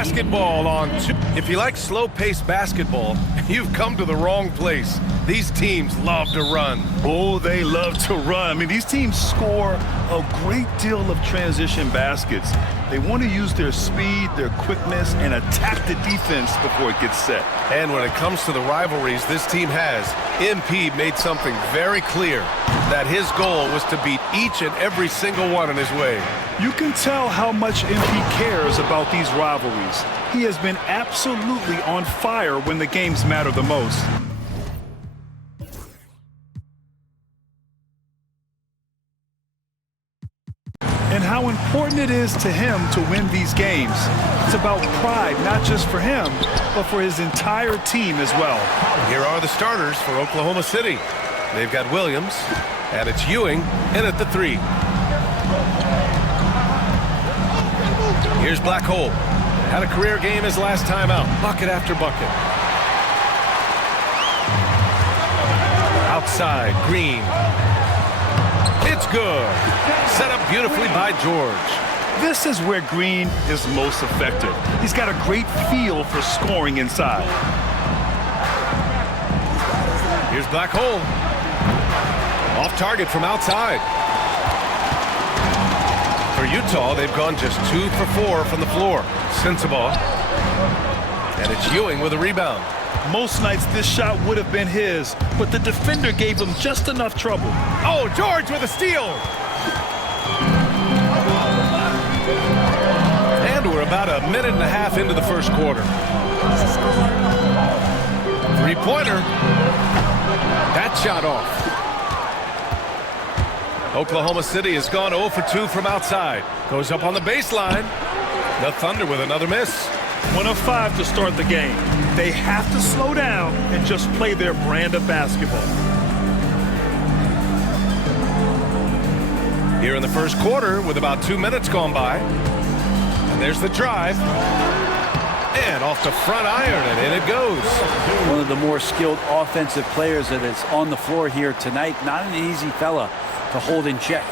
basketball on two. If you like slow-paced basketball, you've come to the wrong place. These teams love to run. Oh, they love to run. I mean, these teams score a great deal of transition baskets. They want to use their speed, their quickness, and attack the defense before it gets set. And when it comes to the rivalries this team has, MP made something very clear, that his goal was to beat each and every single one in his way. You can tell how much MP cares about these rivalries. He has been absolutely on fire when the games matter the most. And how important it is to him to win these games. It's about pride, not just for him, but for his entire team as well. Here are the starters for Oklahoma City. They've got Williams, and it's Ewing in at the 3. Here's Black Hole. Had a career game his last time out. Bucket after bucket. Outside, Green. It's good. Set up beautifully by George. This is where Green is most effective. He's got a great feel for scoring inside. Here's Black Hole. Off target from outside. For Utah, they've gone just 2 for 4 from the floor. Sensabaugh. And it's Ewing with a rebound. Most nights this shot would have been his, but the defender gave him just enough trouble. Oh, George with a steal. And we're about a minute and a half into the first quarter. Three-pointer. That shot off. Oklahoma City has gone 0 for 2 from outside. Goes up on the baseline. The Thunder with another miss. 1 of 5 to start the game. They have to slow down and just play their brand of basketball. Here in the first quarter with about 2 minutes gone by. And there's the drive. And off the front iron, and in it goes. One of the more skilled offensive players that is on the floor here tonight. Not an easy fella to hold in check.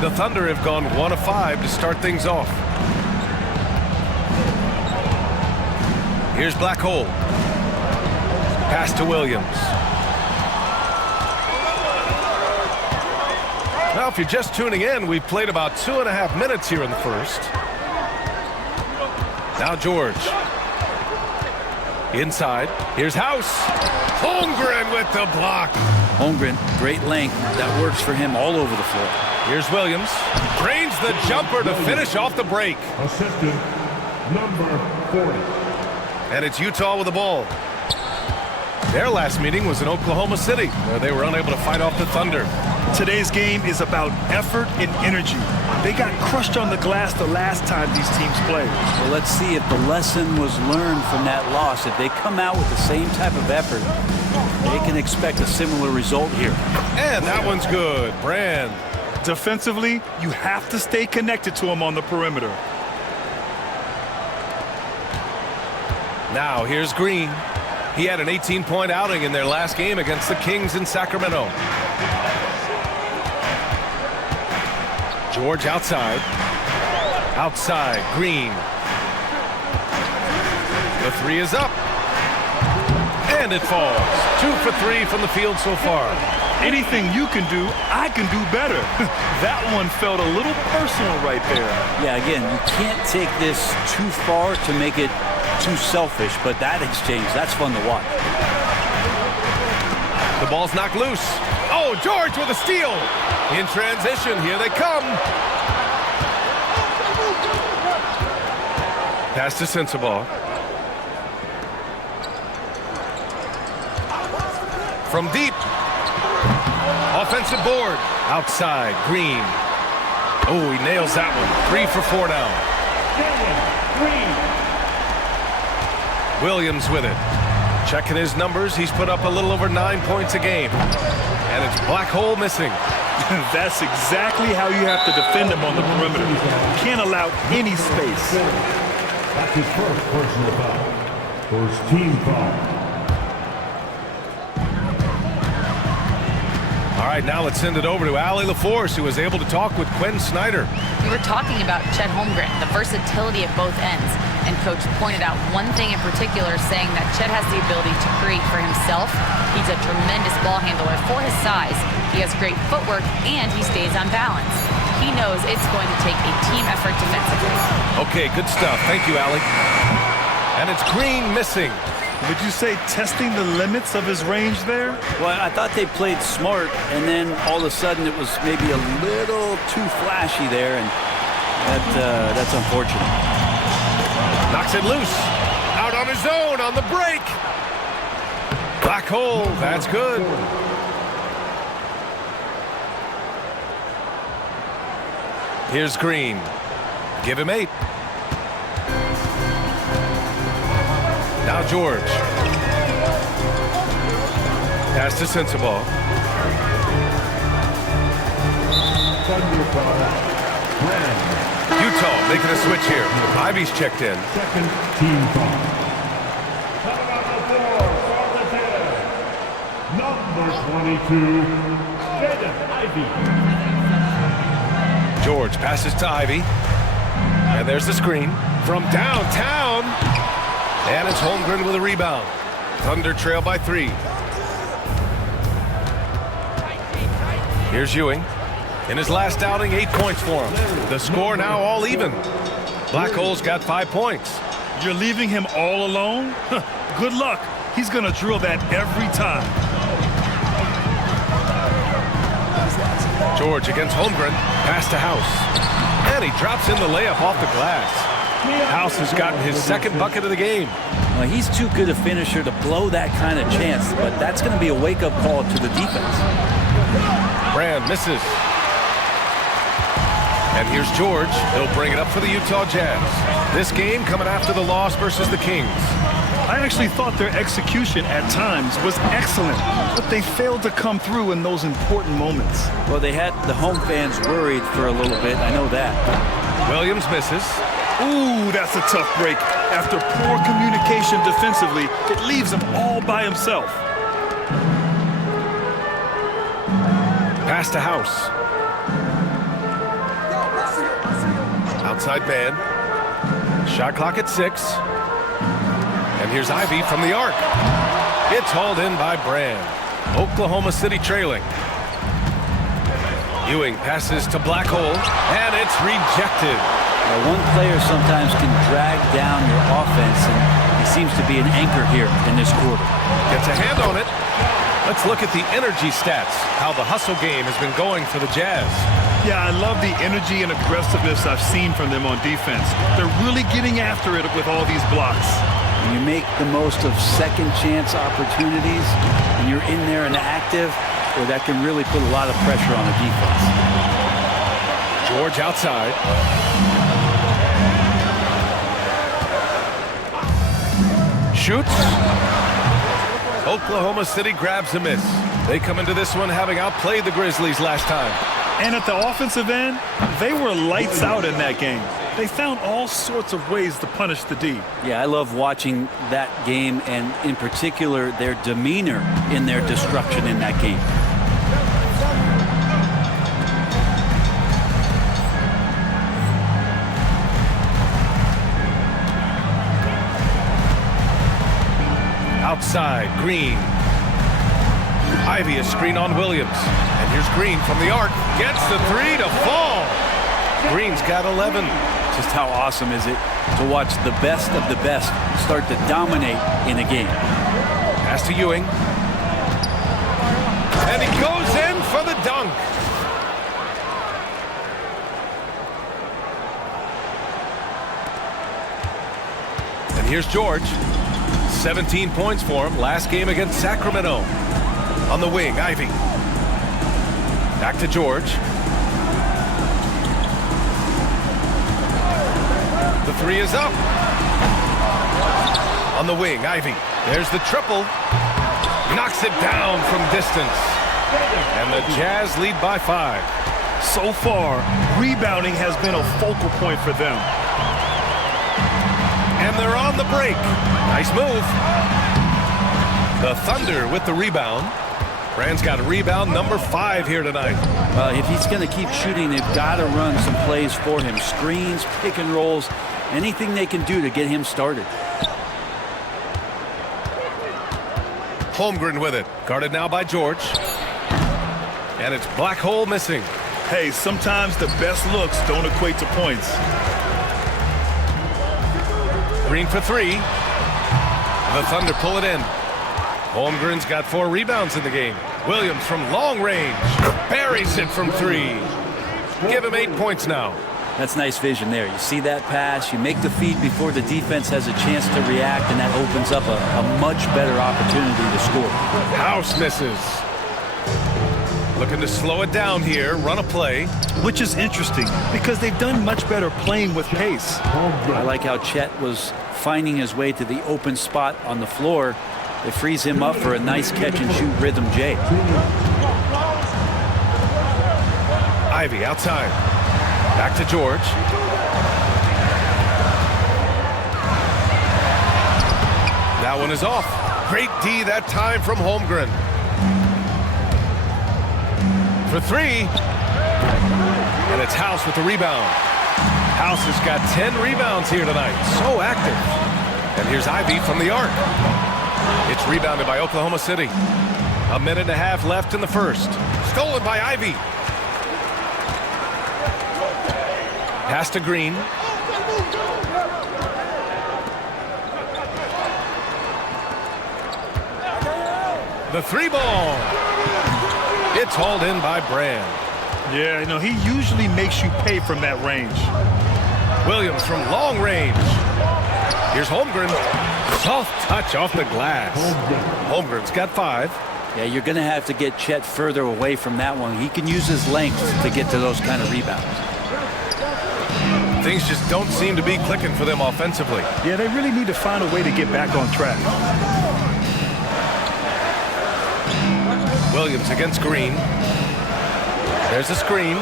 The Thunder have gone 1 of 5 to start things off. Here's Black Hole. Pass to Williams. Now, if you're just tuning in, we've played about 2.5 minutes here in the first. Now George. Inside. Here's House. Holmgren with the block. Holmgren, great length. That works for him all over the floor. Here's Williams. Drains the jumper to finish off the break. Assistant number 40. And it's Utah with the ball. Their last meeting was in Oklahoma City, where they were unable to fight off the Thunder. Today's game is about effort and energy. They got crushed on the glass the last time these teams played. Well, let's see if the lesson was learned from that loss. If they come out with the same type of effort, they can expect a similar result here. And that one's good. Brand. Defensively, you have to stay connected to him on the perimeter. Now here's Green. He had an 18-point outing in their last game against the Kings in Sacramento. George outside. Outside, Green. The 3 is up. And it falls. 2 for 3 from the field so far. Anything you can do, I can do better. That one felt a little personal right there. Yeah, again, you can't take this too far to make it too selfish, but that exchange, that's fun to watch. The ball's knocked loose. Oh, George with a steal. In transition, here they come. Pass to Sensabaugh. From deep. Offensive board. Outside, Green. Oh, he nails that one. 3 for 4 now. Williams with it. Checking his numbers, he's put up a little over 9 points a game. And it's Black Hole missing. That's exactly how you have to defend him on the perimeter. You can't allow any space. That's his first personal foul. First team foul. All right, now let's send it over to Allie LaForce, who was able to talk with Quinn Snyder. We were talking about Chet Holmgren, the versatility at both ends. And Coach pointed out one thing in particular, saying that Chet has the ability to create for himself. He's a tremendous ball handler for his size. He has great footwork, and he stays on balance. He knows it's going to take a team effort defensively. Okay, good stuff. Thank you, Allie. And it's Green missing. Would you say testing the limits of his range there? Well, I thought they played smart, and then all of a sudden it was maybe a little too flashy there, and that's unfortunate. Knocks it loose. Out on his own on the break. Black hole. That's good. Here's Green. Give him 8. Now George. Pass to Sensabaugh. Utah making a switch here. Ivy's checked in. Second team foul. Coming off the floor for the Jazz, number 22, Jaden Ivey. George passes to Ivy. And there's the screen from downtown. And it's Holmgren with a rebound. Thunder trail by 3. Here's Ewing. In his last outing, 8 points for him. The score now all even. Black Hole's got 5 points. You're leaving him all alone? Good luck. He's going to drill that every time. George against Holmgren. Pass to House. And he drops in the layup off the glass. House has gotten his second bucket of the game. Well, he's too good a finisher to blow that kind of chance, but that's going to be a wake-up call to the defense. Brand misses. And here's George. He'll bring it up for the Utah Jazz. This game coming after the loss versus the Kings. I actually thought their execution at times was excellent, but they failed to come through in those important moments. Well, they had the home fans worried for a little bit. I know that. Williams misses. Ooh, that's a tough break. After poor communication defensively, it leaves him all by himself. Pass to House. Outside man. Shot clock at 6. And here's Ivy from the arc. It's hauled in by Brand. Oklahoma City trailing. Ewing passes to Black Hole, and it's rejected. One player sometimes can drag down your offense, and he seems to be an anchor here in this quarter. Gets a hand on it. Let's look at the energy stats, how the hustle game has been going for the Jazz. Yeah, I love the energy and aggressiveness I've seen from them on defense. They're really getting after it with all these blocks. When you make the most of second chance opportunities, and you're in there and active, well, that can really put a lot of pressure on the defense. George outside. Shoots. Oklahoma City grabs a miss. They come into this one having outplayed the Grizzlies last time. And at the offensive end, they were lights out in that game. They found all sorts of ways to punish the D. Yeah, I love watching that game, and in particular, their demeanor in their destruction in that game. Outside, Green. Ivy is screen on Williams. And here's Green from the arc. Gets the 3 to fall. Green's got 11. Just how awesome is it to watch the best of the best start to dominate in a game. Pass to Ewing. And he goes in for the dunk. And here's George. 17 points for him last game against Sacramento. On the wing, Ivy. Back to George. The 3 is up. On the wing, Ivy. There's the triple. Knocks it down from distance. And the Jazz lead by 5. So far, rebounding has been a focal point for them. And they're on the break. Nice move. The Thunder with the rebound. Brand's got rebound number 5 here tonight. Well, if he's going to keep shooting, they've got to run some plays for him. Screens, pick and rolls, anything they can do to get him started. Holmgren with it. Guarded now by George. And it's Black Hole missing. Hey, sometimes the best looks don't equate to points. Green for 3. The Thunder pull it in. Holmgren's got 4 rebounds in the game. Williams from long range buries it from 3. Give him 8 points now. That's nice vision there. You see that pass, you make the feed before the defense has a chance to react, and that opens up a much better opportunity to score. House misses. Looking to slow it down here, run a play. Which is interesting because they've done much better playing with pace. I like how Chet was finding his way to the open spot on the floor. It frees him up for a nice catch-and-shoot rhythm J. Ivy outside. Back to George. That one is off. Great D that time from Holmgren. For 3. And it's House with the rebound. House has got 10 rebounds here tonight. So active. And here's Ivy from the arc. It's rebounded by Oklahoma City. 1.5 minutes left in the first. Stolen by Ivy. Pass to Green. The 3 ball. It's hauled in by Brand. Yeah, you know, he usually makes you pay from that range. Williams from long range. Here's Holmgren. Soft touch off the glass. Holmgren's got 5. Yeah, you're going to have to get Chet further away from that one. He can use his length to get to those kind of rebounds. Things just don't seem to be clicking for them offensively. Yeah, they really need to find a way to get back on track. Williams against Green. There's a screen.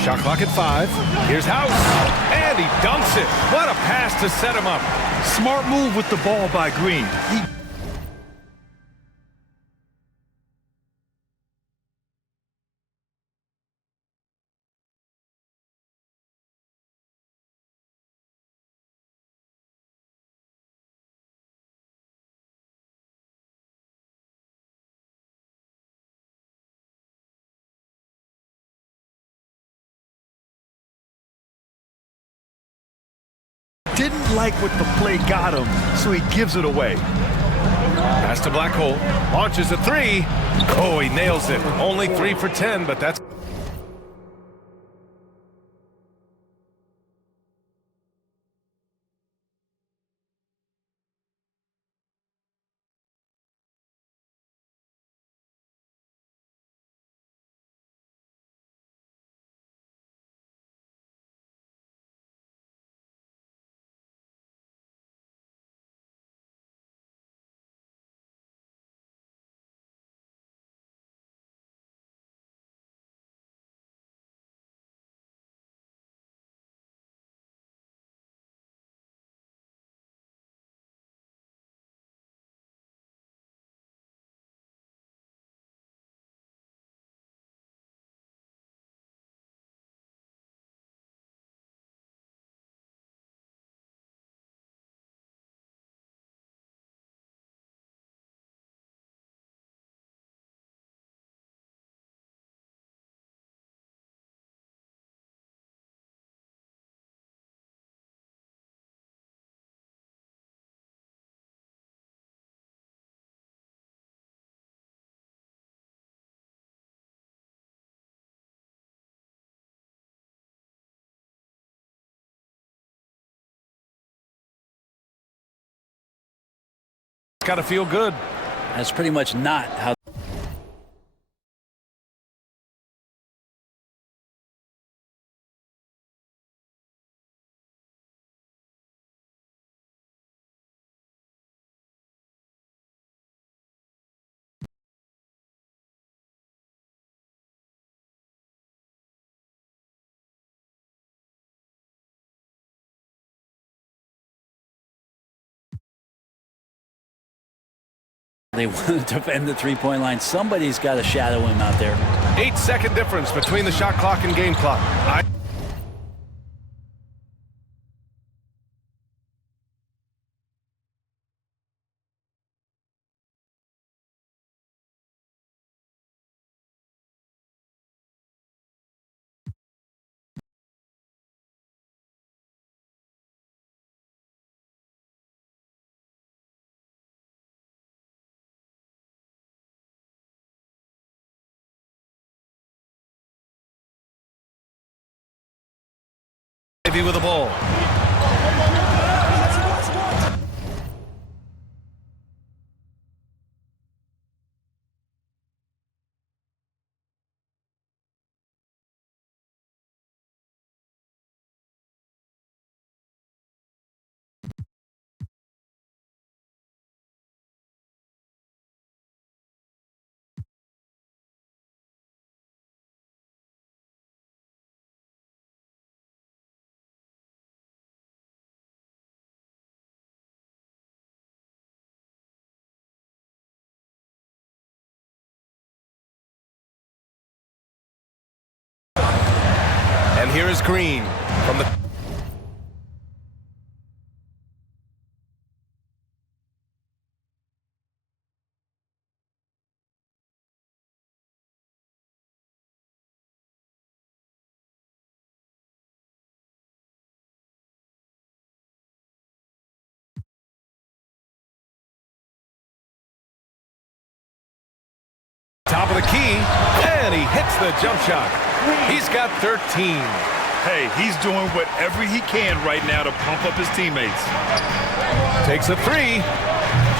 Shot clock at 5. Here's House. And he dunks it. What a pass to set him up. Smart move with the ball by Green. Didn't like what the play got him, so he gives it away. Pass to Black Hole. Launches a 3. Oh, he nails it. Only 3 for 10, but that's... Got to feel good. That's pretty much not how They want to defend the three-point line. Somebody's got to shadow him out there. 8-second difference between the shot clock and game clock. Ivy with the ball. And here is Green from the top of the key, and he hits the jump shot. He's got 13. Hey, he's doing whatever he can right now to pump up his teammates. Takes a three.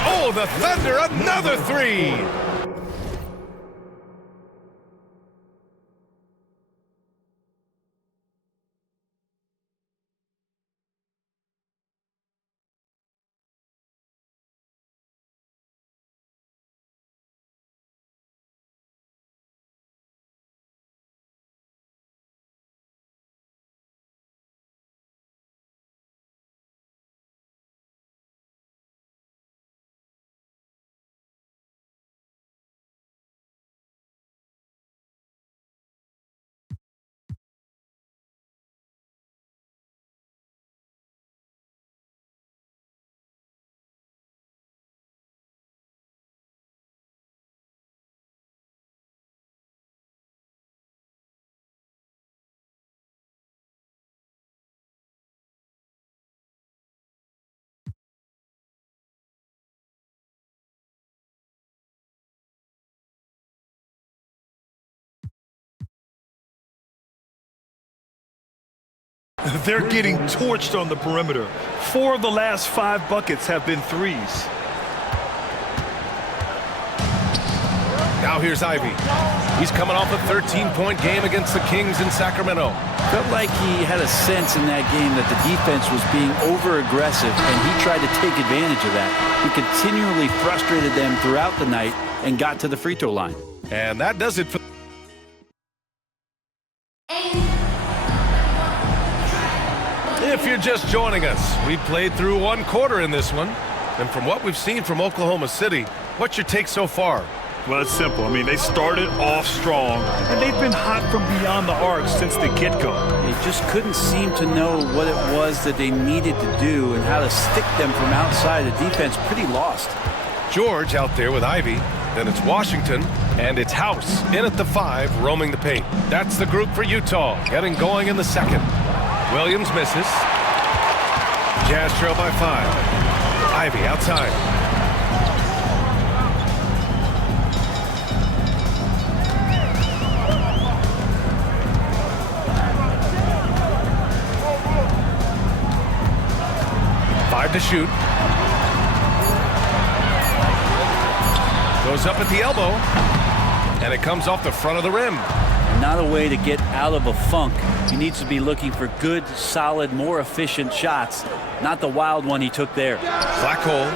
Oh, the Thunder, another three. They're getting torched on the perimeter. 4 of the last 5 buckets have been threes. Now here's Ivy. He's coming off a 13-point game against the Kings in Sacramento. Felt like he had a sense in that game that the defense was being over-aggressive, and he tried to take advantage of that. He continually frustrated them throughout the night and got to the free throw line. And that does it for... If you're just joining us, we played through 1 quarter in this one. And from what we've seen from Oklahoma City, what's your take so far? Well, it's simple. I mean, they started off strong, and they've been hot from beyond the arc since the get-go. They just couldn't seem to know what it was that they needed to do and how to stick them from outside. The defense pretty lost. George out there with Ivy. Then it's Washington, and it's House in at the 5, roaming the paint. That's the group for Utah, getting going in the second. Williams misses. Jazz trail by 5. Ivy outside. To shoot. Goes up at the elbow, and it comes off the front of the rim. Not a way to get out of a funk. He needs to be looking for good, solid, more efficient shots, not the wild one he took there. Black hole,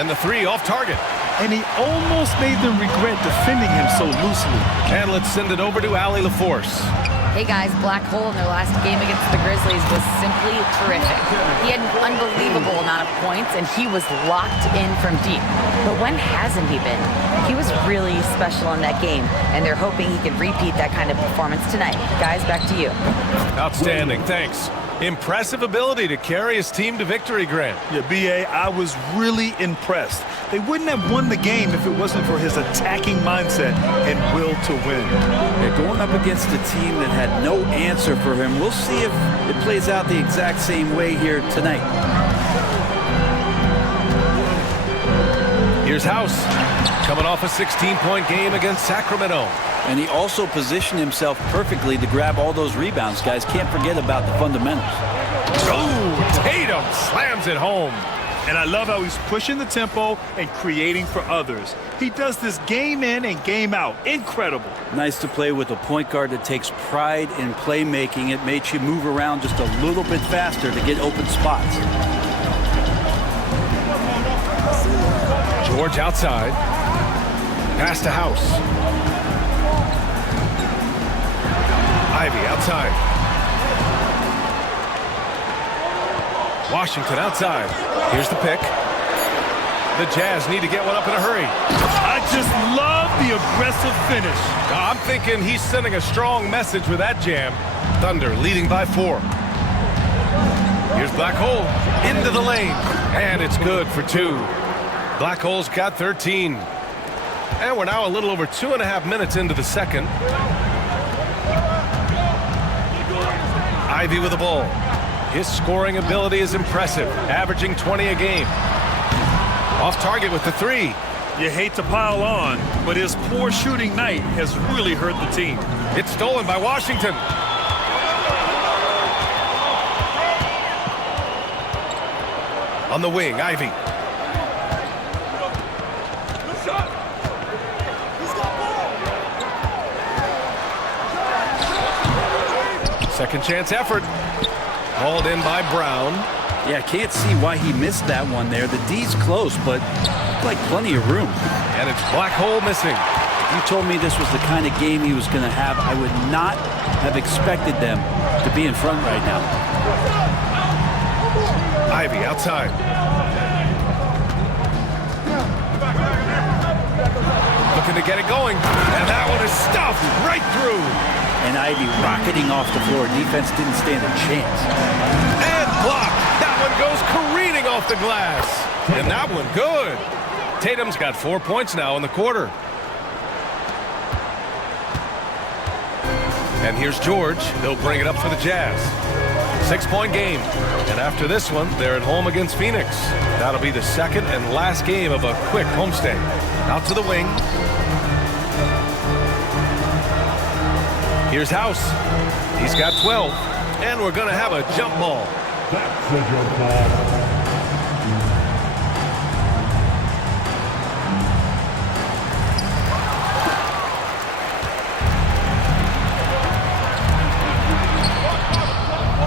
and the 3 off target. And he almost made them regret defending him so loosely. And let's send it over to Allie LaForce. Hey guys, black hole in their last game against the Grizzlies was simply terrific. He had an unbelievable amount of points, and he was locked in from deep. But when hasn't he been? He was really special in that game, and they're hoping he can repeat that kind of performance tonight. Guys, back to you. Outstanding, thanks. Impressive ability to carry his team to victory, Grant. Yeah, B.A., I was really impressed. They wouldn't have won the game if it wasn't for his attacking mindset and will to win. They're going up against a team that had no answer for him. We'll see if it plays out the exact same way here tonight. Here's House, coming off a 16-point game against Sacramento. And he also positioned himself perfectly to grab all those rebounds, guys. Can't forget about the fundamentals. Oh, Tatum slams it home. And I love how he's pushing the tempo and creating for others. He does this game in and game out. Incredible. Nice to play with a point guard that takes pride in playmaking. It makes you move around just a little bit faster to get open spots. George outside. Pass to House. Ivy outside. Washington outside. Here's the pick. The Jazz need to get one up in a hurry. I just love the aggressive finish. I'm thinking he's sending a strong message with that jam. Thunder leading by 4. Here's Black Hole into the lane. And it's good for 2. Black Hole's got 13. And we're now a little over 2.5 minutes into the second. Ivy with the ball. His scoring ability is impressive, averaging 20 a game. Off target with the 3. You hate to pile on, but his poor shooting night has really hurt the team. It's stolen by Washington. On the wing, Ivy. Second chance effort. Hauled in by Brown. Yeah, can't see why he missed that one there. The D's close, but like plenty of room. And it's Black Hole missing. If you told me this was the kind of game he was going to have, I would not have expected them to be in front right now. Ivy outside. Looking to get it going. And that one is stuffed right through. And Ivy rocketing off the floor. Defense didn't stand a chance. And blocked. That one goes careening off the glass. And that one good. Tatum's got 4 points now in the quarter. And here's George. They'll bring it up for the Jazz. 6-point game. And after this one, they're at home against Phoenix. That'll be the second and last game of a quick homestand. Out to the wing. Here's House. He's got 12. And we're going to have a jump ball. That's a jump ball.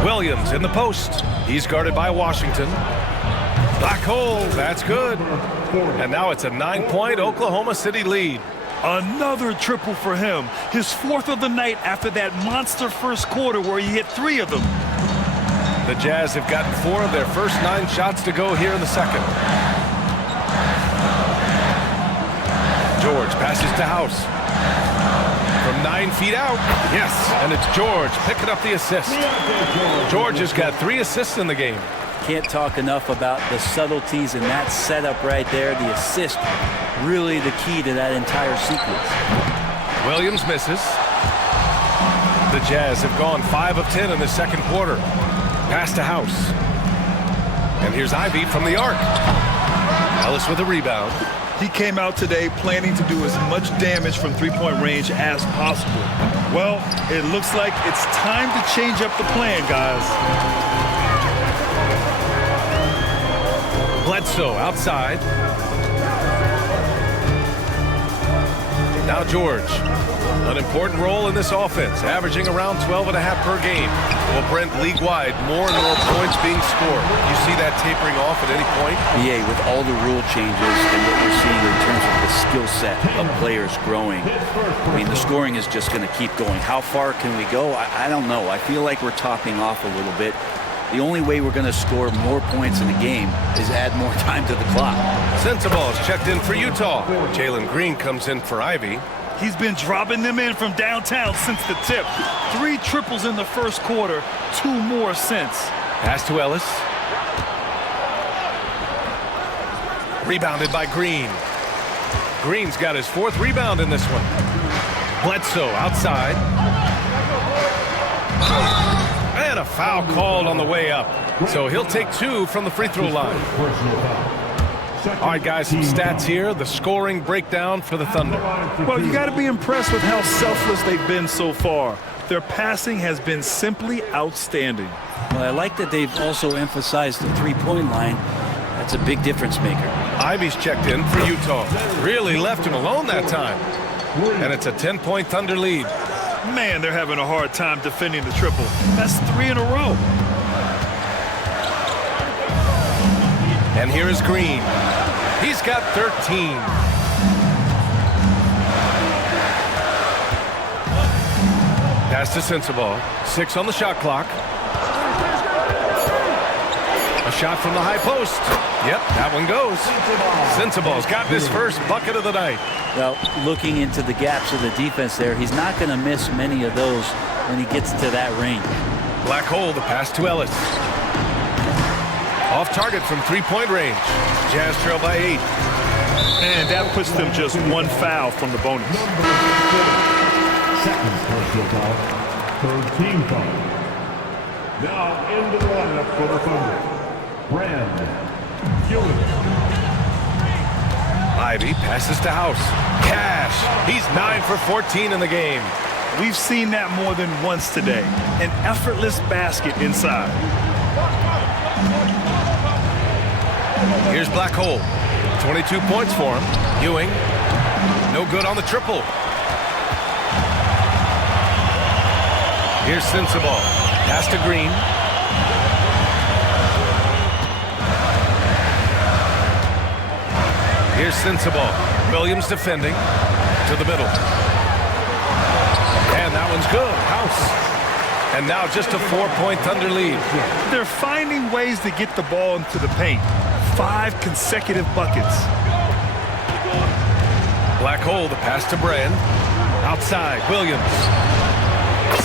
Williams in the post. He's guarded by Washington. Black hole. That's good. And now it's a 9-point Oklahoma City lead. Another triple for him. His 4th of the night after that monster first quarter where he hit 3 of them. The Jazz have gotten 4 of their first 9 shots to go here in the second. George passes to House. From 9 feet out. Yes, and it's George picking up the assist. George has got 3 assists in the game. Can't talk enough about the subtleties in that setup right there. The assist, really the key to that entire sequence. Williams misses. The Jazz have gone 5 of 10 in the second quarter. Pass to House. And here's Ivy from the arc. Ellis with a rebound. He came out today planning to do as much damage from three-point range as possible. Well, it looks like it's time to change up the plan, guys. Bledsoe outside. Now George. An important role in this offense, averaging around 12.5 per game. Well, Brent, league-wide, more and more points being scored. You see that tapering off at any point? Yeah, with all the rule changes and what we're seeing in terms of the skill set of players growing, I mean, the scoring is just going to keep going. How far can we go? I don't know. I feel like we're topping off a little bit. The only way we're going to score more points in the game is add more time to the clock. Sensabaugh is checked in for Utah. Jalen Green comes in for Ivy. He's been dropping them in from downtown since the tip. 3 triples in the first quarter, 2 more since. Pass to Ellis. Rebounded by Green. Green's got his 4th rebound in this one. Bledsoe outside. And a foul called on the way up. So he'll take 2 from the free throw line. All right, guys, some stats here. The scoring breakdown for the Thunder. Well, you got to be impressed with how selfless they've been so far. Their passing has been simply outstanding. Well, I like that they've also emphasized the three-point line. That's a big difference maker. Ivy's checked in for Utah. Really left him alone that time. And it's a 10-point Thunder lead. Man, they're having a hard time defending the triple. That's 3 in a row. And here is Green. He's got 13. Pass to Sensabaugh. 6 on the shot clock. A shot from the high post. Yep, that one goes. Sensabaugh's got his first bucket of the night. Well, looking into the gaps of the defense there, he's not going to miss many of those when he gets to that range. Black hole, the pass to Ellis. Off target from three-point range. Jazz trail by 8. And that puts them just 1 foul from the bonus. Second personal foul, 3rd team foul. Now into the lineup for the Thunder, Brand Ewing. Ivy passes to House. Cash. He's 9 for 14 in the game. We've seen that more than once today. An effortless basket inside. Here's Black Hole. 22 points for him. Ewing. No good on the triple. Here's Sensabaugh. Pass to Green. Here's Sensabaugh. Williams defending. To the middle. And that one's good. House. And now just a 4-point Thunder lead. They're finding ways to get the ball into the paint. 5 consecutive buckets. Black hole, the pass to Brand. Outside, Williams.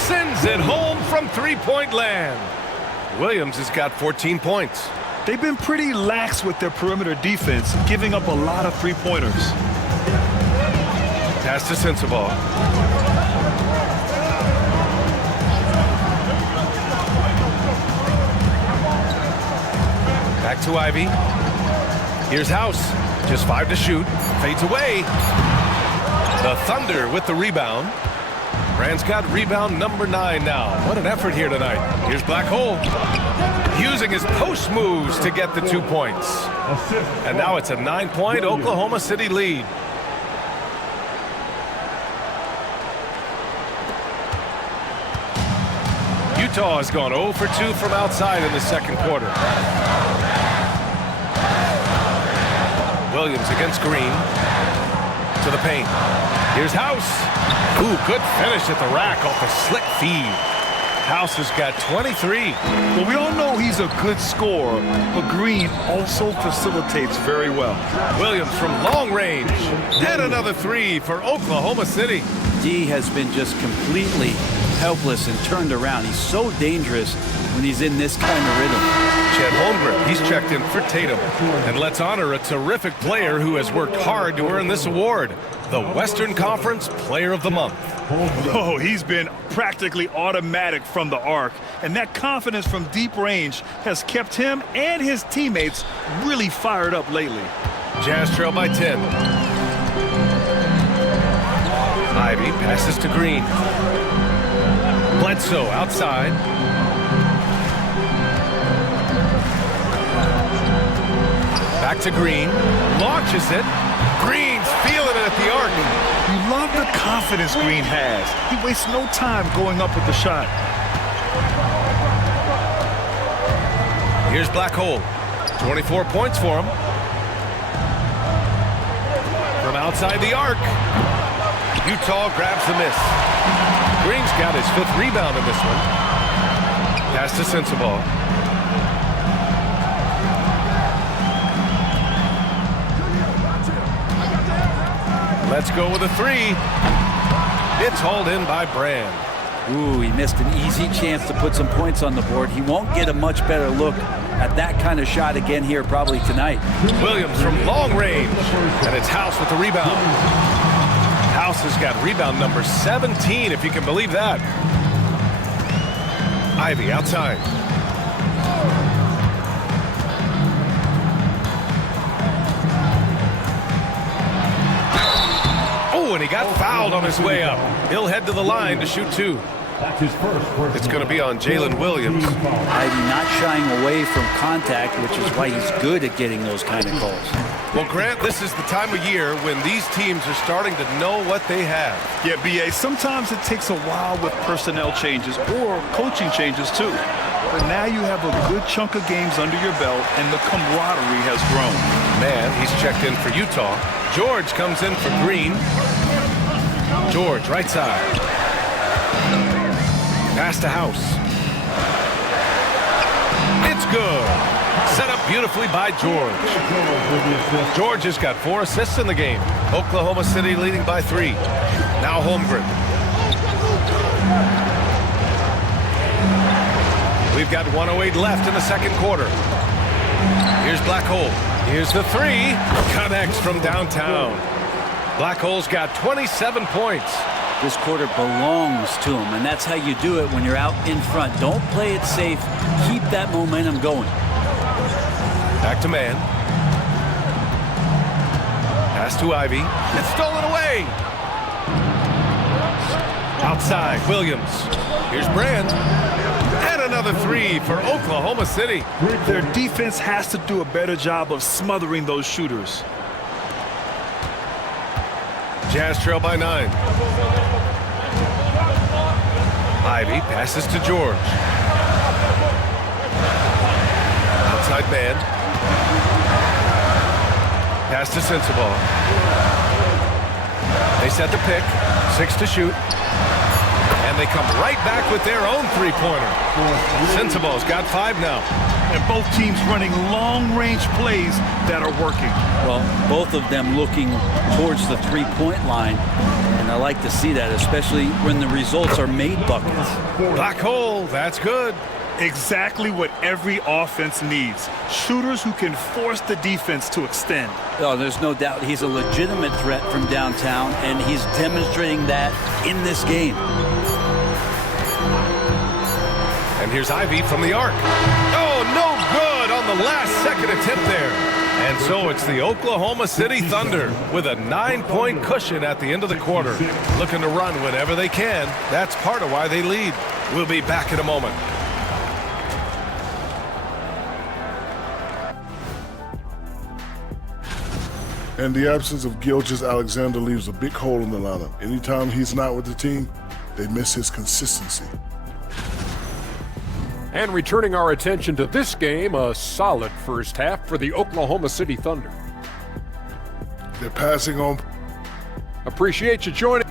Sends it home from three-point land. Williams has got 14 points. They've been pretty lax with their perimeter defense, giving up a lot of three-pointers. Pass to Sensabaugh. Back to Ivy. Here's House. Just 5 to shoot. Fades away. The Thunder with the rebound. Brand's got rebound number 9 now. What an effort here tonight. Here's Black Hole. Using his post moves to get the 2 points. And now it's a 9-point Oklahoma City lead. Utah has gone 0 for 2 from outside in the second quarter. Williams against Green. To the paint. Here's House. Ooh, good finish at the rack off a slick feed. House has got 23. Well, we all know he's a good scorer, but Green also facilitates very well. Williams from long range. And another 3 for Oklahoma City. D has been just completely helpless and turned around. He's so dangerous when he's in this kind of rhythm. Chet Holmgren, he's checked in for Tatum. And let's honor a terrific player who has worked hard to earn this award, the Western Conference Player of the Month. Oh, he's been practically automatic from the arc, and that confidence from deep range has kept him and his teammates really fired up lately. Jazz trail by 10. Ivy passes to Green. Bledsoe outside. Back to Green. Launches it. Green's feeling it at the arc. You love the confidence Green has. He wastes no time going up with the shot. Here's Black Hole. 24 points for him. From outside the arc. Utah grabs the miss. Green's got his 5th rebound in this one. Pass to Sensabaugh. Let's go with a 3. It's hauled in by Brand. Ooh, he missed an easy chance to put some points on the board. He won't get a much better look at that kind of shot again here probably tonight. Williams from long range, and it's House with the rebound. House has got rebound number 17, if you can believe that. Ivy outside. Oh, and he got fouled on his way up. He'll head to the line to shoot 2. That's his first. It's going to be on Jalen Williams. Ivy not shying away from contact, which is why he's good at getting those kind of calls. Well, Grant, this is the time of year when these teams are starting to know what they have. Yeah, B.A., sometimes it takes a while with personnel changes or coaching changes, too. But now you have a good chunk of games under your belt, and the camaraderie has grown. Man, he's checked in for Utah. George comes in for Green. George, right side. Pass to House. It's good. Set up beautifully by George. George has got 4 assists in the game. Oklahoma City leading by 3. Now Holmgren. We've got 1:08 left in the second quarter. Here's Black Hole. Here's the 3. Connects from downtown. Black Hole's got 27 points. This quarter belongs to him, and that's how you do it when you're out in front. Don't play it safe. Keep that momentum going. Back to man. Pass to Ivy. It's stolen away. Outside, Williams. Here's Brand. And another 3 for Oklahoma City. Their defense has to do a better job of smothering those shooters. Jazz trail by 9. Ivy passes to George. Outside man. Pass to Sensabaugh. They set the pick. 6 to shoot. And they come right back with their own 3-pointer. Sensabaugh's got 5 now. And both teams running long-range plays that are working. Well, both of them looking towards the 3-point line. And I like to see that, especially when the results are made buckets. Black Hole, that's good. Exactly what every offense needs. Shooters who can force the defense to extend. Oh, there's no doubt he's a legitimate threat from downtown, and he's demonstrating that in this game. And here's Ivy from the arc. Oh, no good on the last second attempt there. And so it's the Oklahoma City Thunder with a 9-point cushion at the end of the quarter. Looking to run whenever they can. That's part of why they lead. We'll be back in a moment. And the absence of Gilgeous-Alexander leaves a big hole in the lineup. Anytime he's not with the team, they miss his consistency. And returning our attention to this game, a solid first half for the Oklahoma City Thunder. They're passing on. Appreciate you joining.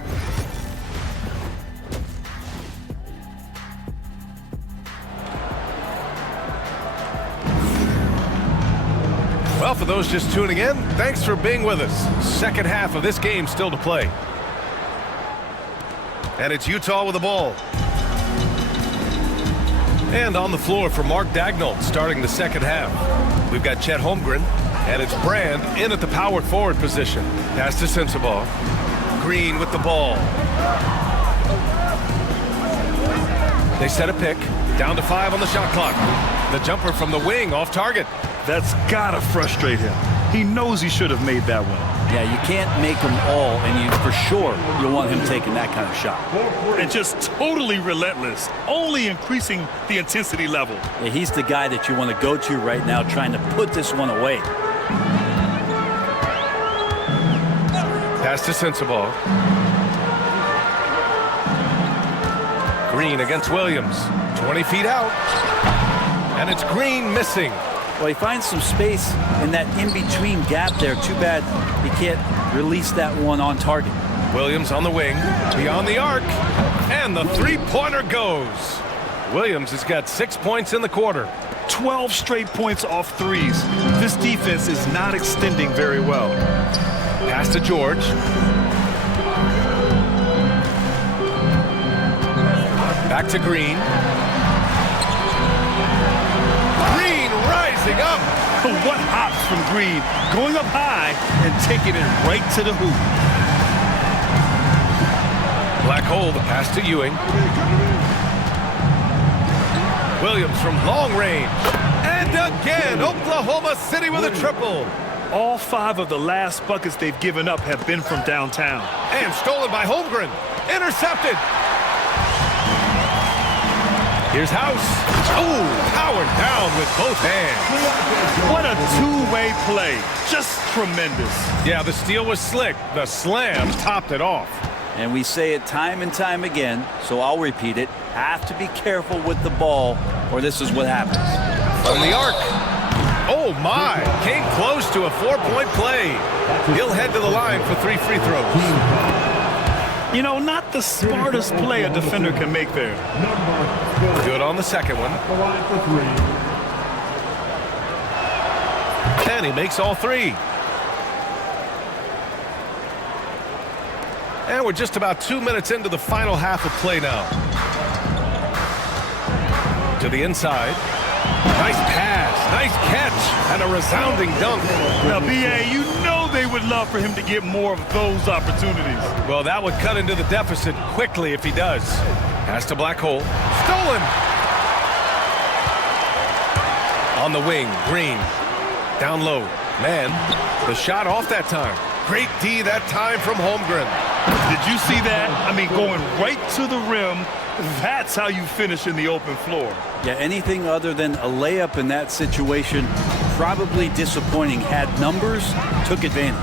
Well, for those just tuning in, thanks for being with us. Second half of this game still to play. And it's Utah with the ball. And on the floor for Mark Daigneault starting the second half. We've got Chet Holmgren, and it's Brand in at the power forward position. Pass to Sensabaugh. Green with the ball. They set a pick. Down to 5 on the shot clock. The jumper from the wing off target. That's gotta frustrate him. He knows he should have made that one. Yeah, you can't make them all, and you for sure you'll want him taking that kind of shot. And just totally relentless, only increasing the intensity level. Yeah, he's the guy that you want to go to right now, trying to put this one away. Pass to Sensabaugh. Green against Williams. 20 feet out. And it's Green missing. Well, he finds some space in that in-between gap there. Too bad he can't release that one on target. Williams on the wing, beyond the arc, and the three-pointer goes. Williams has got 6 points in the quarter. 12 straight points off threes. This defense is not extending very well. Pass to George. Back to Green. Green rising up. What hops from Green, going up high and taking it right to the hoop. Black hole, the pass to Ewing. Williams from long range. And again, Oklahoma City with a triple. All 5 of the last buckets they've given up have been from downtown. And stolen by Holmgren. Intercepted. Here's House. Oh, powered down with both hands. What a two-way play. Just tremendous. Yeah, the steal was slick. The slam topped it off. And we say it time and time again, so I'll repeat it. Have to be careful with the ball, or this is what happens. From the arc. Oh, my. Came close to a 4-point play. He'll head to the line for 3 free throws. You know, not the smartest play a defender can make there. Good on the second one. The line for 3. And he makes all 3. And we're just about 2 minutes into the final half of play now. To the inside. Nice pass, nice catch, and a resounding dunk. Now, B.A., you know they would love for him to get more of those opportunities. Well, that would cut into the deficit quickly if he does. Pass to Black hole. Stolen! On the wing, Green. Down low. Man, the shot off that time. Great D that time from Holmgren. Did you see that? I mean, going right to the rim. That's how you finish in the open floor. Yeah, anything other than a layup in that situation, probably disappointing. Had numbers, took advantage.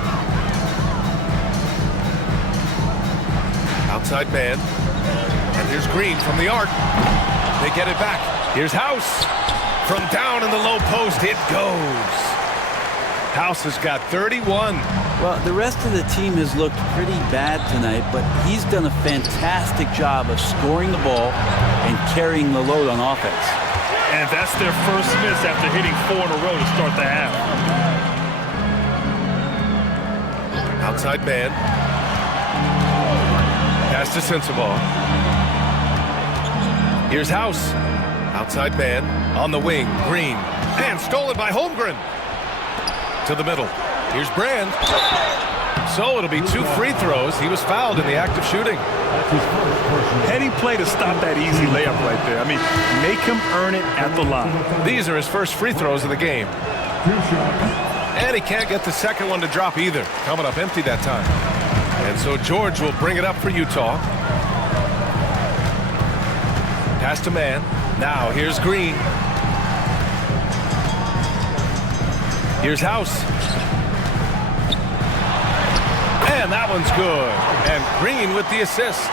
Outside man. And here's Green from the arc. They get it back. Here's House. From down in the low post, it goes. House has got 31. Well, the rest of the team has looked pretty bad tonight, but he's done a fantastic job of scoring the ball and carrying the load on offense. And that's their first miss after hitting 4 in a row to start the half. Outside man. Pass to Sensabaugh. Here's House. Outside man. On the wing. Green. And stolen by Holmgren. To the middle. Here's Brand. So it'll be 2 free throws. He was fouled in the act of shooting. Heady play to stop that easy layup right there. I mean, make him earn it at the line. These are his first free throws of the game. 2 shots. And he can't get the second one to drop either. Coming up empty that time. And so George will bring it up for Utah. Pass to man. Now here's Green. Here's House. And that one's good. And Green with the assist.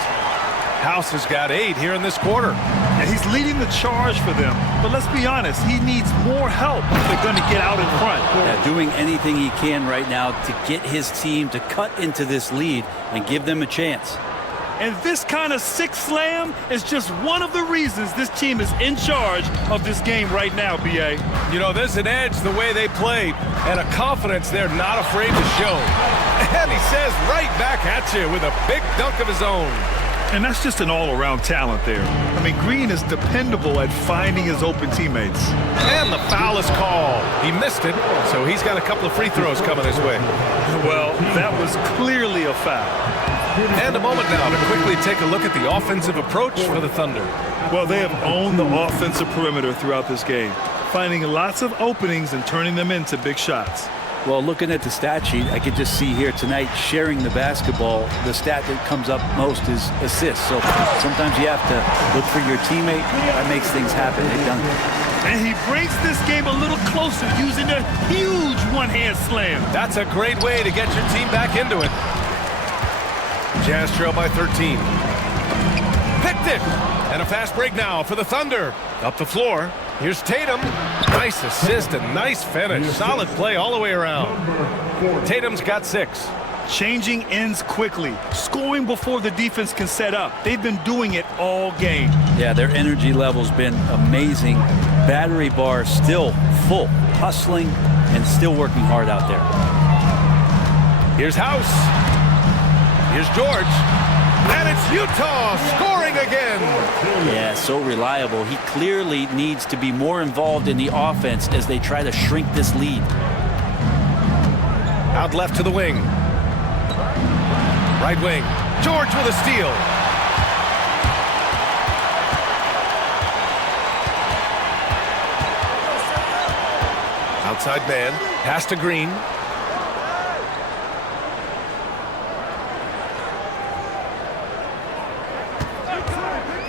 House has got 8 here in this quarter. And he's leading the charge for them. But let's be honest, he needs more help if they're going to get out in front. Yeah, doing anything he can right now to get his team to cut into this lead and give them a chance. And this kind of sick slam is just one of the reasons this team is in charge of this game right now, B.A. You know, there's an edge the way they played and a confidence they're not afraid to show. And he says right back at you with a big dunk of his own. And that's just an all-around talent there. I mean, Green is dependable at finding his open teammates. And the foul is called. He missed it, so he's got a couple of free throws coming his way. Well, that was clearly a foul. And a moment now to quickly take a look at the offensive approach for the Thunder. Well, they have owned the offensive perimeter throughout this game, finding lots of openings and turning them into big shots. Well, looking at the stat sheet, I could just see here tonight sharing the basketball. The stat that comes up most is assists. So sometimes you have to look for your teammate. That makes things happen. They've done it. And he brings this game a little closer using a huge one-hand slam. That's a great way to get your team back into it. Jazz trail by 13. Picked it! And a fast break now for the Thunder. Up the floor. Here's Tatum. Nice assist and nice finish. Solid play all the way around. Tatum's got 6. Changing ends quickly, scoring before the defense can set up. They've been doing it all game. Yeah, their energy level's been amazing. Battery bar still full, hustling and still working hard out there. Here's House. Here's George. And it's Utah scoring again. Yeah, so reliable. He clearly needs to be more involved in the offense as they try to shrink this lead. Out left to the wing. Right wing. George with a steal. Outside man. Pass to Green.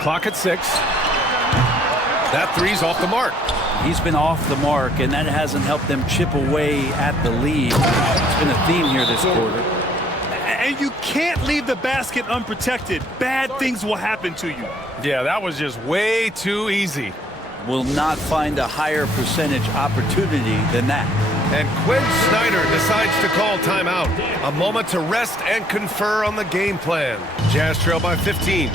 Clock at 6. That three's off the mark. He's been off the mark, and that hasn't helped them chip away at the lead. It's been a theme here this quarter. And you can't leave the basket unprotected. Bad things will happen to you. Yeah, that was just way too easy. Will not find a higher percentage opportunity than that. And Quinn Snyder decides to call timeout. A moment to rest and confer on the game plan. Jazz trail by 15.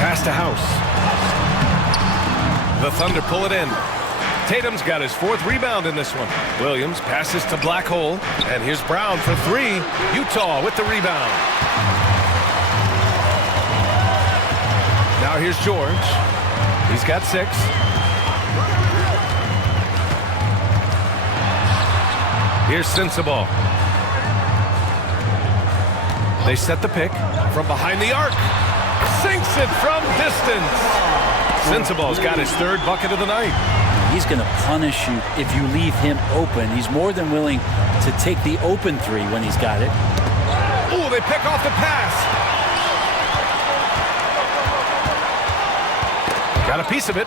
Pass to House. The Thunder pull it in. Tatum's got his 4th rebound in this one. Williams passes to Black Hole. And here's Brown for 3. Utah with the rebound. Now here's George. He's got 6. Here's Sensabaugh. They set the pick from behind the arc. Sinks it from distance. Sensabaugh's got his 3rd bucket of the night. He's going to punish you if you leave him open. He's more than willing to take the open 3 when he's got it. Ooh, they pick off the pass. Got a piece of it.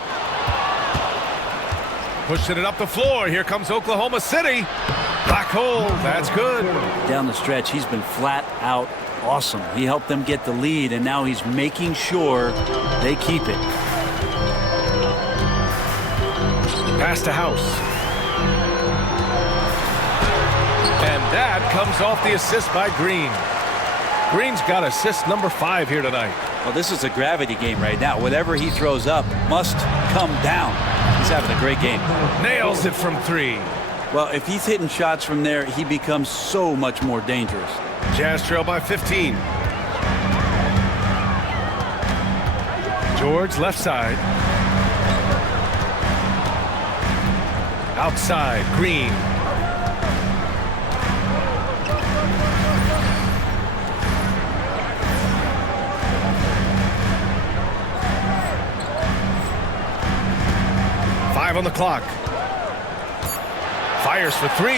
Pushing it up the floor. Here comes Oklahoma City. Black Hole. That's good. Down the stretch, he's been flat out awesome. He helped them get the lead, and now he's making sure they keep it. Pass to House. And that comes off the assist by Green. Green's got assist number 5 here tonight. Well, this is a gravity game right now. Whatever he throws up must come down. He's having a great game. Nails it from 3. Well, if he's hitting shots from there, he becomes so much more dangerous. Jazz trail by 15. George left side. Outside, Green. Five on the clock. Fires for 3.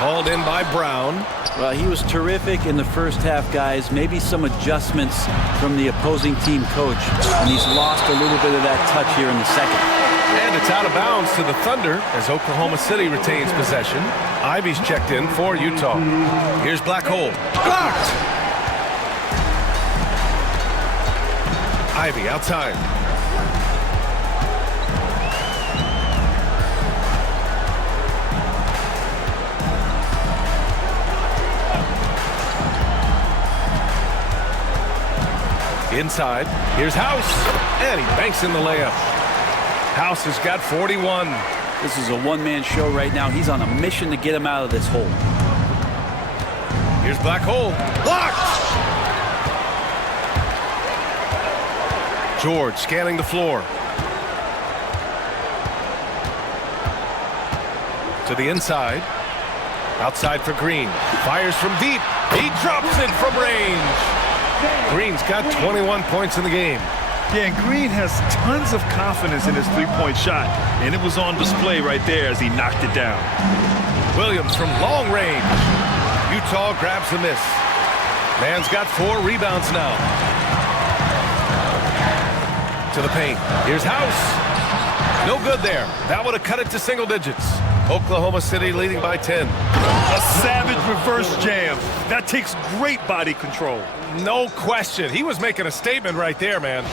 Hauled in by Brown. Well, he was terrific in the first half, guys. Maybe some adjustments from the opposing team coach, and he's lost a little bit of that touch here in the second. And it's out of bounds to the Thunder as Oklahoma City retains possession. Ivy's checked in for Utah. Here's Black Hole. Blocked! Ivy outside. Inside. Here's House. And he banks in the layup. House has got 41. This is a one-man show right now. He's on a mission to get him out of this hole. Here's Black Hole. Blocked! George scanning the floor. To the inside. Outside for Green. Fires from deep. He drops it from range. Green's got 21 points in the game. Yeah, and Green has tons of confidence in his three-point shot, and it was on display right there as he knocked it down. Williams from long range. Utah grabs the miss. Man's got 4 rebounds now. To the paint. Here's House. No good there. That would have cut it to single digits. Oklahoma City leading by 10. A savage reverse jam. That takes great body control. No question. He was making a statement right there, man.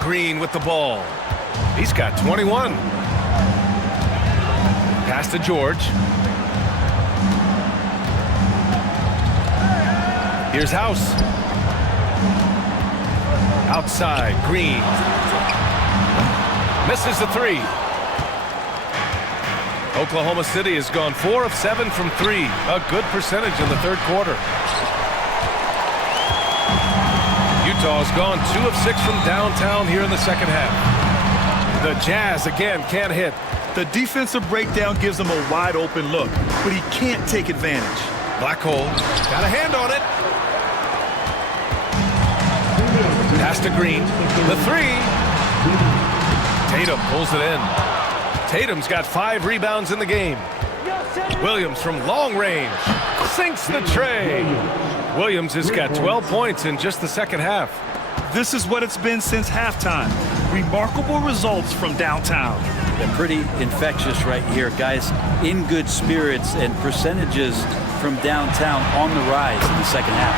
Green with the ball. He's got 21. Pass to George. Here's House. Outside, Green. Misses the three. Oklahoma City has gone 4 of 7 from 3. A good percentage in the third quarter. Utah's gone 2 of 6 from downtown here in the second half. The Jazz again can't hit. The defensive breakdown gives him a wide open look, but he can't take advantage. Black hole. Got a hand on it. Pass to Green. The three. Tatum pulls it in. Tatum's got 5 rebounds in the game. Williams from long range sinks the tray. Williams has got 12 points in just the second half. This is what it's been since halftime. Remarkable results from downtown. They're pretty infectious right here, guys. In good spirits and percentages from downtown on the rise in the second half.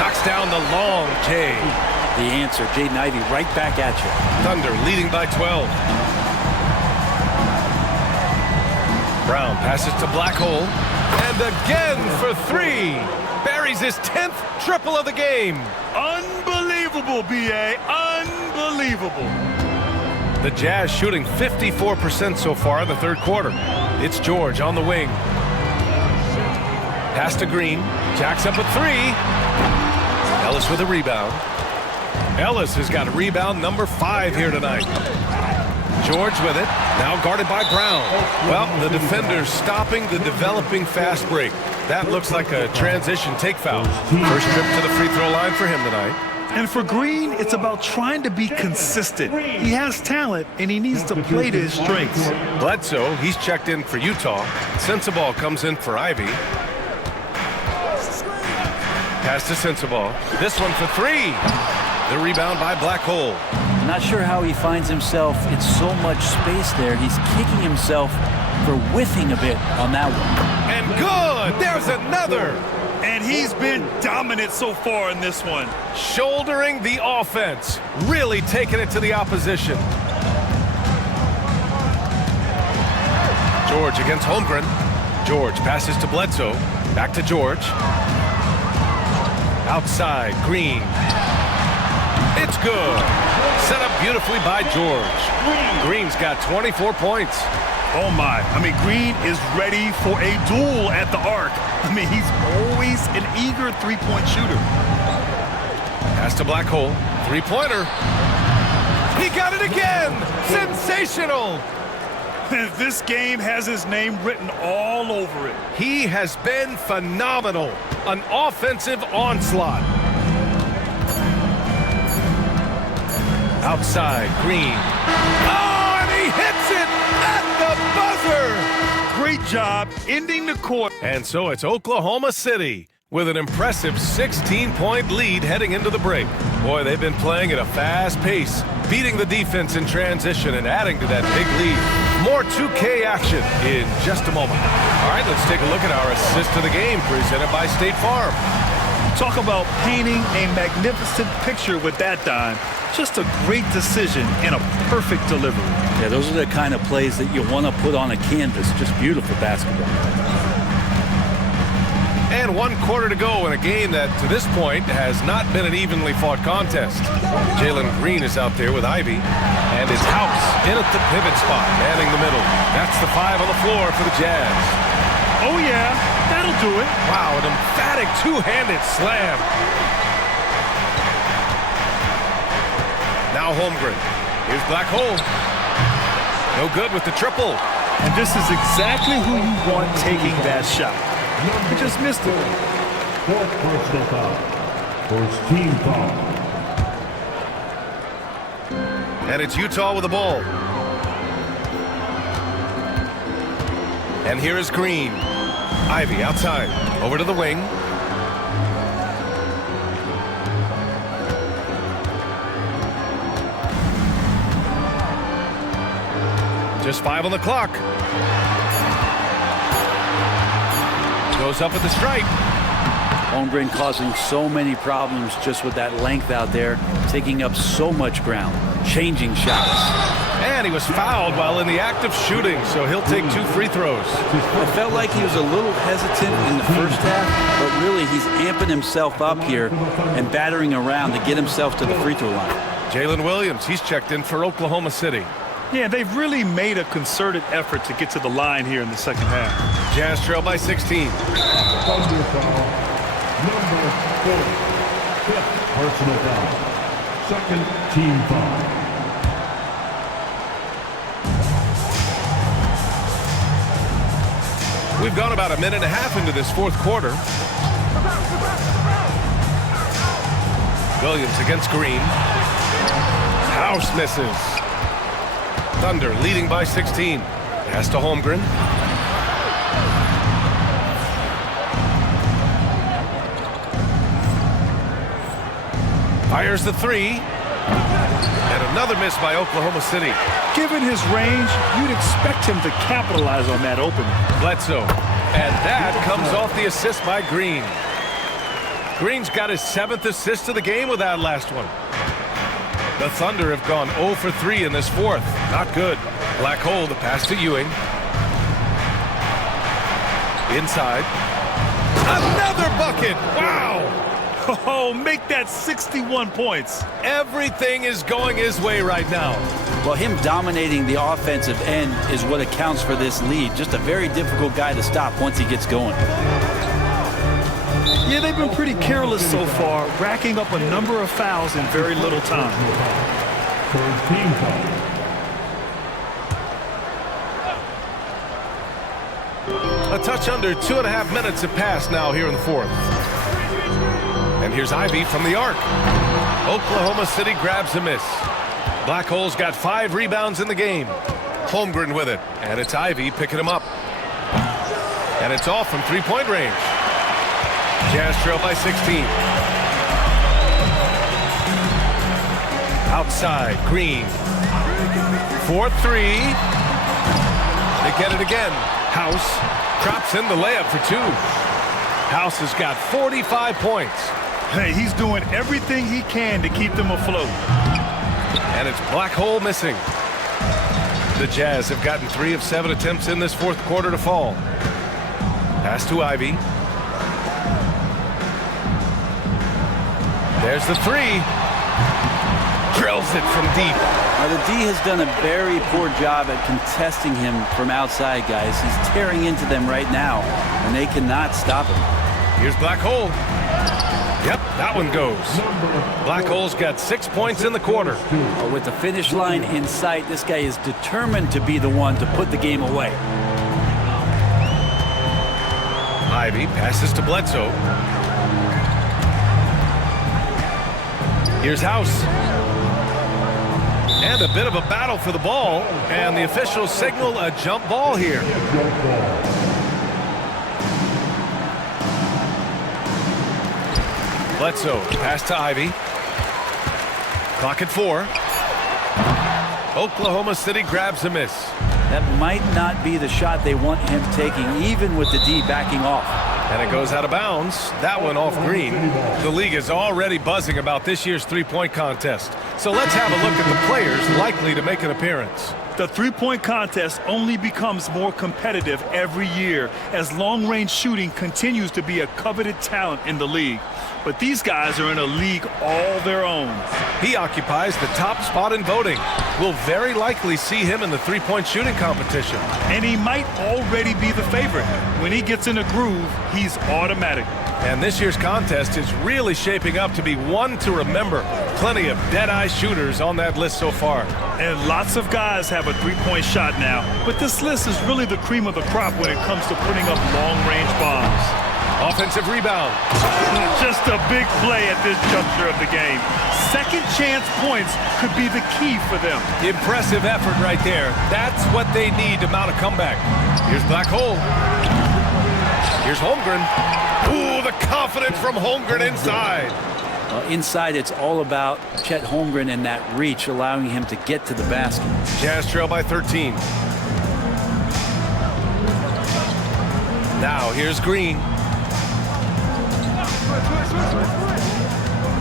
Knocks down the long J. The answer, Jaden Ivey right back at you. Thunder leading by 12. Brown passes to Black Hole. And again for 3. Buries his 10th triple of the game. Unbelievable, B.A. Unbelievable. The Jazz shooting 54% so far in the third quarter. It's George on the wing. Pass to Green. Jacks up a 3. Ellis with a rebound. Ellis has got a rebound number 5 here tonight. George with it. Now guarded by Brown. Well, the defender's stopping the developing fast break. That looks like a transition take foul. First trip to the free throw line for him tonight. And for Green, it's about trying to be consistent. He has talent, and he needs to play to his strengths. Bledsoe, he's checked in for Utah. Sensabaugh comes in for Ivy. Pass to Sensabaugh. This one for 3. The rebound by Black Hole. I'm not sure how he finds himself in so much space there. He's kicking himself for whiffing a bit on that one. And good! There's another! And he's been dominant so far in this one. Shouldering the offense. Really taking it to the opposition. George against Holmgren. George passes to Bledsoe. Back to George. Outside, Green. It's good. Set up beautifully by George. Green's got 24 points. Oh my, I mean, Green is ready for a duel at the arc. I mean, he's always an eager three-point shooter. Pass to Black Hole. Three-pointer. He got it again. Sensational. This game has his name written all over it. He has been phenomenal. An offensive onslaught. Outside, Green. Oh, and he hits it at the buzzer. Great job ending the quarter. And so it's Oklahoma City with an impressive 16-point lead heading into the break. Boy, they've been playing at a fast pace, beating the defense in transition and adding to that big lead. More 2K action in just a moment. All right, let's take a look at our assist of the game presented by State Farm. Talk about painting a magnificent picture with that, Don. Just a great decision and a perfect delivery. Yeah, those are the kind of plays that you want to put on a canvas. Just beautiful basketball. And 1 quarter to go in a game that, to this point, has not been an evenly fought contest. Jalen Green is out there with Ivy. And his House in at the pivot spot, manning the middle. That's the 5 on the floor for the Jazz. Oh, yeah, that'll do it. Wow, an emphatic two-handed slam. Now Holmgren. Here's Black Hole. No good with the triple. And this is exactly who you want taking that shot. He just missed it. 4th personal foul. First team foul. And it's Utah with the ball. And here is Green. Ivy outside. Over to the wing. Just 5 on the clock. Goes up at the stripe. Holmgren causing so many problems just with that length out there, taking up so much ground, changing shots. And he was fouled while in the act of shooting, so he'll take 2 free throws. It felt like he was a little hesitant in the first half, but really he's amping himself up here and battering around to get himself to the free throw line. Jalen Williams, he's checked in for Oklahoma City. Yeah, they've really made a concerted effort to get to the line here in the second half. Jazz trail by 16. Thunder foul. Number 4. 5th personal foul. Second team foul. We've gone about a minute and a half into this fourth quarter. Williams against Green. House misses. Thunder leading by 16. Pass to Holmgren. Fires the 3. And another miss by Oklahoma City. Given his range, you'd expect him to capitalize on that opening. Bledsoe. And that comes off the assist by Green. Green's got his 7th assist of the game with that last one. The Thunder have gone 0 for 3 in this fourth. Not good. Black hole, the pass to Ewing. Inside. Another bucket! Wow! Oh, make that 61 points. Everything is going his way right now. Well, him dominating the offensive end is what accounts for this lead. Just a very difficult guy to stop once he gets going. Yeah, they've been pretty careless so far, racking up a number of fouls in very little time. Third team foul. A touch under 2.5 minutes have passed now here in the fourth. And here's Ivy from the arc. Oklahoma City grabs a miss. Black Hole's got 5 rebounds in the game. Holmgren with it, and it's Ivy picking him up. And it's off from 3-point range. Jazz trail by 16. Outside, Green. 4-3. They get it again. House drops in the layup for 2. House has got 45 points. Hey, he's doing everything he can to keep them afloat. And it's Black Hole missing. The Jazz have gotten 3 of 7 attempts in this fourth quarter to fall. Pass to Ivy. There's the 3. Drills it from deep. Now, the D has done a very poor job at contesting him from outside, guys. He's tearing into them right now, and they cannot stop him. Here's Black Hole. Yep, that one goes. Black Hole's got 6 points in the quarter. With the finish line in sight, this guy is determined to be the one to put the game away. Ivy passes to Bledsoe. Here's House. And a bit of a battle for the ball, and the officials signal a jump ball here. Bledsoe, pass to Ivy. Clock at 4. Oklahoma City grabs a miss. That might not be the shot they want him taking, even with the D backing off. And it goes out of bounds. That one off Green. The league is already buzzing about this year's three-point contest. So let's have a look at the players likely to make an appearance. The three-point contest only becomes more competitive every year as long-range shooting continues to be a coveted talent in the league. But these guys are in a league all their own. He occupies the top spot in voting. We'll very likely see him in the three-point shooting competition. And he might already be the favorite. When he gets in a groove, he's automatic. And this year's contest is really shaping up to be one to remember. Plenty of dead-eye shooters on that list so far. And lots of guys have a three-point shot now. But this list is really the cream of the crop when it comes to putting up long-range bombs. Offensive rebound. Just a big play at this juncture of the game. Second chance points could be the key for them. Impressive effort right there. That's what they need to mount a comeback. Here's Black Hole. Here's Holmgren. Ooh, the confidence from Holmgren inside. Inside, it's all about Chet Holmgren and that reach, allowing him to get to the basket. Jazz trail by 13. Now here's Green.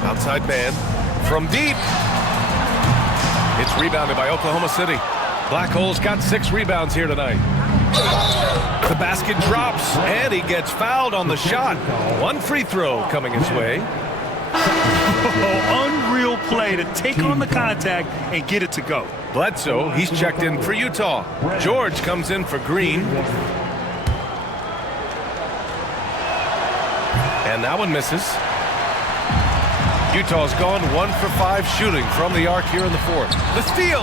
Outside man from deep. It's rebounded by Oklahoma City. Black Hole's got 6 rebounds here tonight. The basket drops, and he gets fouled on the shot. 1 free throw coming his way. Unreal play to take on the contact and get it to go. Bledsoe, he's checked in for Utah. George comes in for Green. And that one misses. Utah's gone 1 for 5 shooting from the arc here in the 4th. The steal!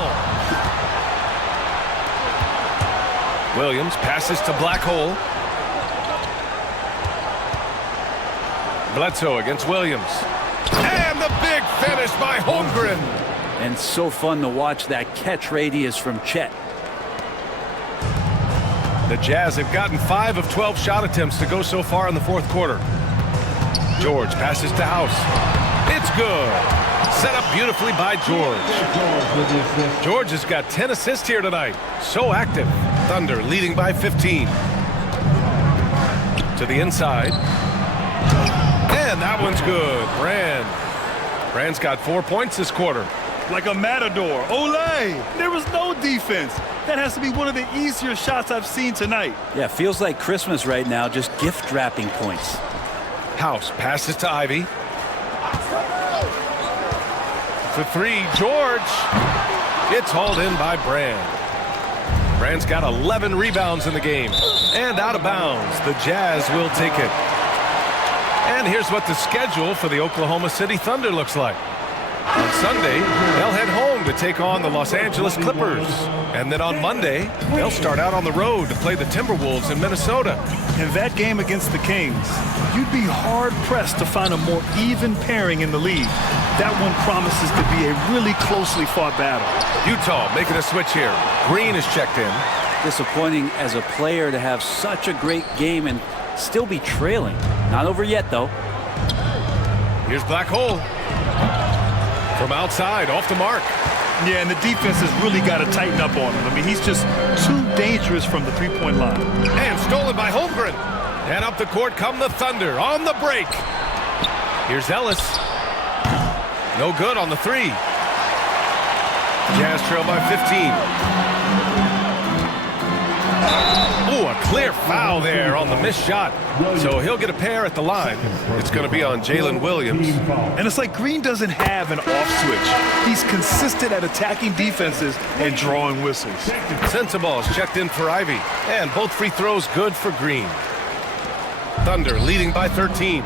Williams passes to Black Hole. Bledsoe against Williams. And the big finish by Holmgren. And so fun to watch that catch radius from Chet. The Jazz have gotten 5 of 12 shot attempts to go so far in the 4th quarter. George passes to House. It's good. Set up beautifully by George. George has got 10 assists here tonight. So active. Thunder leading by 15. To the inside. And that one's good. Brand's got 4 points this quarter. Like a matador. Olay! There was no defense. That has to be one of the easier shots I've seen tonight. Yeah, feels like Christmas right now, just gift wrapping points. House passes to Ivy. For 3, George. It's hauled in by Brand. Brand's got 11 rebounds in the game. And out of bounds. The Jazz will take it. And here's what the schedule for the Oklahoma City Thunder looks like. On Sunday, they'll head home to take on the Los Angeles Clippers. And then on Monday, they'll start out on the road to play the Timberwolves in Minnesota. In that game against the Kings, you'd be hard-pressed to find a more even pairing in the league. That one promises to be a really closely fought battle. Utah making a switch here. Green is checked in. Disappointing as a player to have such a great game and still be trailing. Not over yet, though. Here's Black Hole. From outside, off the mark. Yeah, and the defense has really got to tighten up on him. I mean, he's just too dangerous from the three-point line. And stolen by Holmgren. And up the court come the Thunder on the break. Here's Ellis. No good on the 3. Jazz trail by 15. Ooh, a clear foul there on the missed shot. So he'll get a pair at the line. It's going to be on Jalen Williams. And it's like Green doesn't have an off switch. He's consistent at attacking defenses and drawing whistles. Sensaball's checked in for Ivy. And both free throws good for Green. Thunder leading by 13.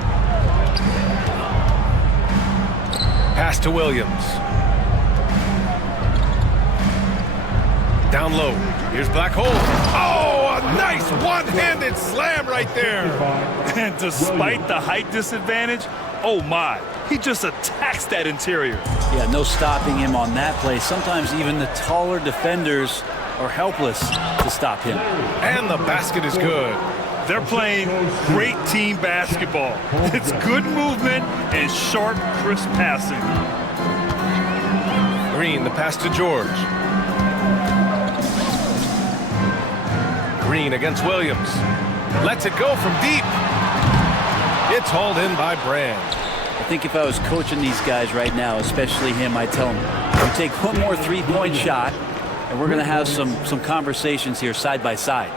Pass to Williams. Down low. Here's Black Hole. Oh, a nice one-handed slam right there. And despite the height disadvantage, oh my, he just attacks that interior. Yeah, no stopping him on that play. Sometimes even the taller defenders are helpless to stop him. And the basket is good. They're playing great team basketball. It's good movement and sharp, crisp passing. Green, the pass to George. Green against Williams. Lets it go from deep. It's hauled in by Brand. I think if I was coaching these guys right now, especially him, I'd tell him, you take one more three-point shot, and we're going to have some conversations here side by side.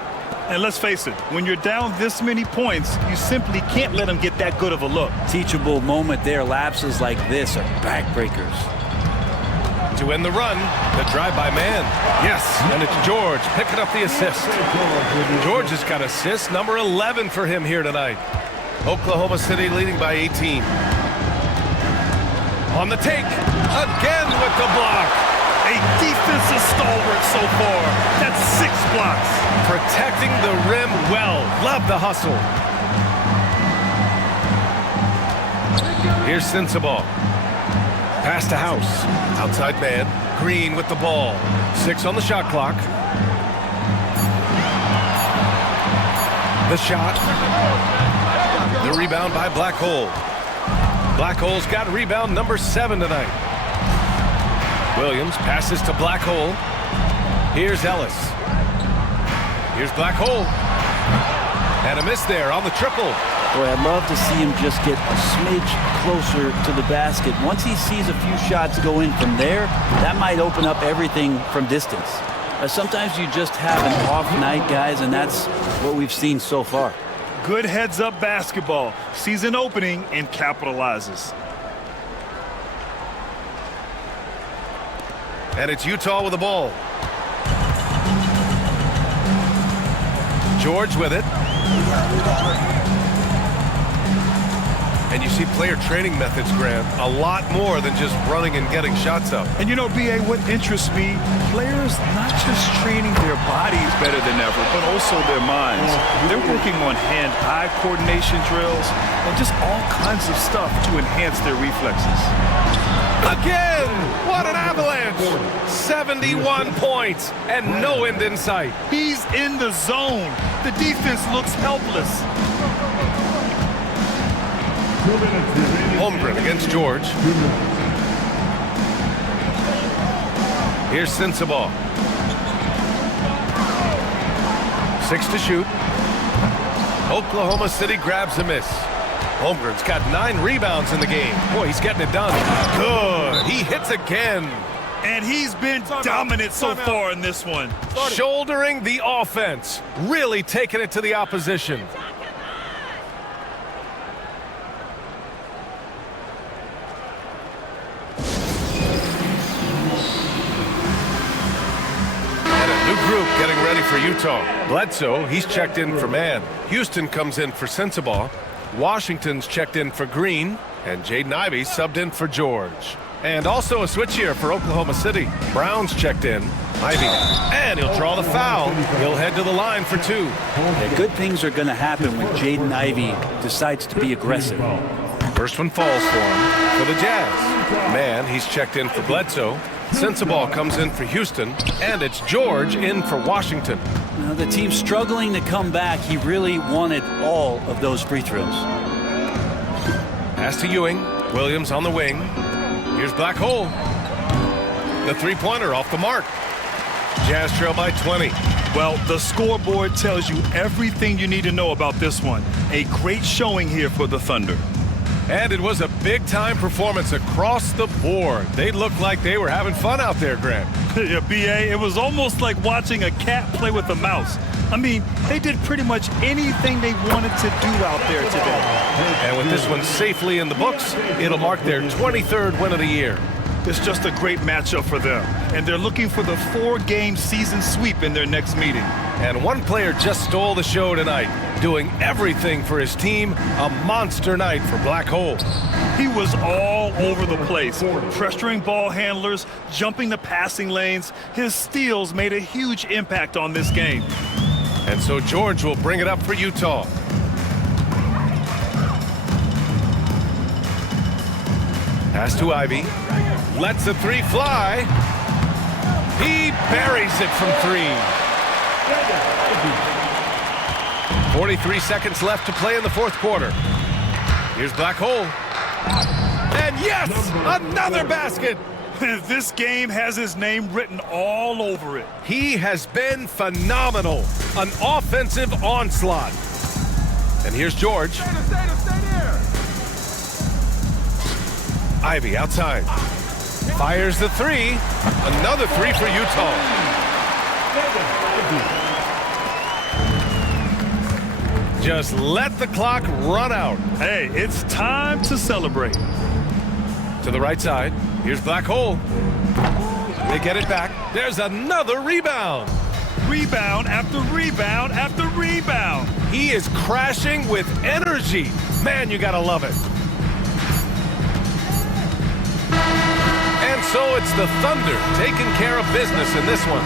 And let's face it, when you're down this many points, you simply can't let them get that good of a look. Teachable moment there. Lapses like this are backbreakers. To end the run, the drive by man. Yes, and it's George picking up the assist. George has got assist number 11 for him here tonight. Oklahoma City leading by 18. On the take, again with the block. A defensive stalwart so far. That's 6 blocks. Protecting the rim well. Love the hustle. Here's Sensaball. Pass to House. Outside man. Green with the ball. 6 on the shot clock. The shot. The rebound by Black Hole. Black Hole's got rebound number 7 tonight. Williams passes to Black Hole. Here's Ellis. Here's Black Hole. And a miss there on the triple. Boy, I'd love to see him just get a smidge closer to the basket. Once he sees a few shots go in from there, that might open up everything from distance. Sometimes you just have an off night, guys, and that's what we've seen so far. Good heads-up basketball. Sees an opening and capitalizes. And it's Utah with the ball. George with it. And you see player training methods, Grant, a lot more than just running and getting shots up. And you know, B.A., what interests me, players not just training their bodies better than ever, but also their minds. They're working on hand-eye coordination drills and just all kinds of stuff to enhance their reflexes. Again! What an avalanche! 71 points and no end in sight. He's in the zone. The defense looks helpless. Holmgren against George. Here's Sensabaugh. 6 to shoot. Oklahoma City grabs a miss. Holmgren's got 9 rebounds in the game. Boy, he's getting it done. Good. He hits again. And he's been dominant so far in this one. Shouldering the offense. Really taking it to the opposition. Group getting ready for Utah. Bledsoe, he's checked in for Mann. Houston comes in for Sensabaugh. Washington's checked in for Green. And Jaden Ivey subbed in for George. And also a switch here for Oklahoma City. Brown's checked in. Ivey. And he'll draw the foul. He'll head to the line for 2. Yeah, good things are going to happen when Jaden Ivey decides to be aggressive. First one falls for him for the Jazz. Mann, he's checked in for Bledsoe. Sensabaugh comes in for Houston, and it's George in for Washington. Now, the team's struggling to come back. He really wanted all of those free throws. Pass to Ewing. Williams on the wing. Here's Black Hole. The three-pointer off the mark. Jazz trail by 20. Well, the scoreboard tells you everything you need to know about this one. A great showing here for the Thunder. And it was a big-time performance across the board. They looked like they were having fun out there, Grant. Yeah, B.A., it was almost like watching a cat play with a mouse. I mean, they did pretty much anything they wanted to do out there today. And with this one safely in the books, it'll mark their 23rd win of the year. It's just a great matchup for them. And they're looking for the 4-game season sweep in their next meeting. And one player just stole the show tonight, doing everything for his team. A monster night for Black Hole. He was all over the place, pressuring ball handlers, jumping the passing lanes. His steals made a huge impact on this game. And so George will bring it up for Utah. Pass to Ivey. Lets the 3 fly. He buries it from 3. 43 seconds left to play in the 4th quarter. Here's Black Hole. And yes, another basket. This game has his name written all over it. He has been phenomenal. An offensive onslaught. And here's George. Stay there. Ivey outside. Fires the 3. Another 3 for Utah. Just let the clock run out. Hey, it's time to celebrate. To the right side. Here's Black Hole. They get it back. There's another rebound. Rebound after rebound after rebound. He is crashing with energy. Man, you gotta love it. And so it's the Thunder taking care of business in this one.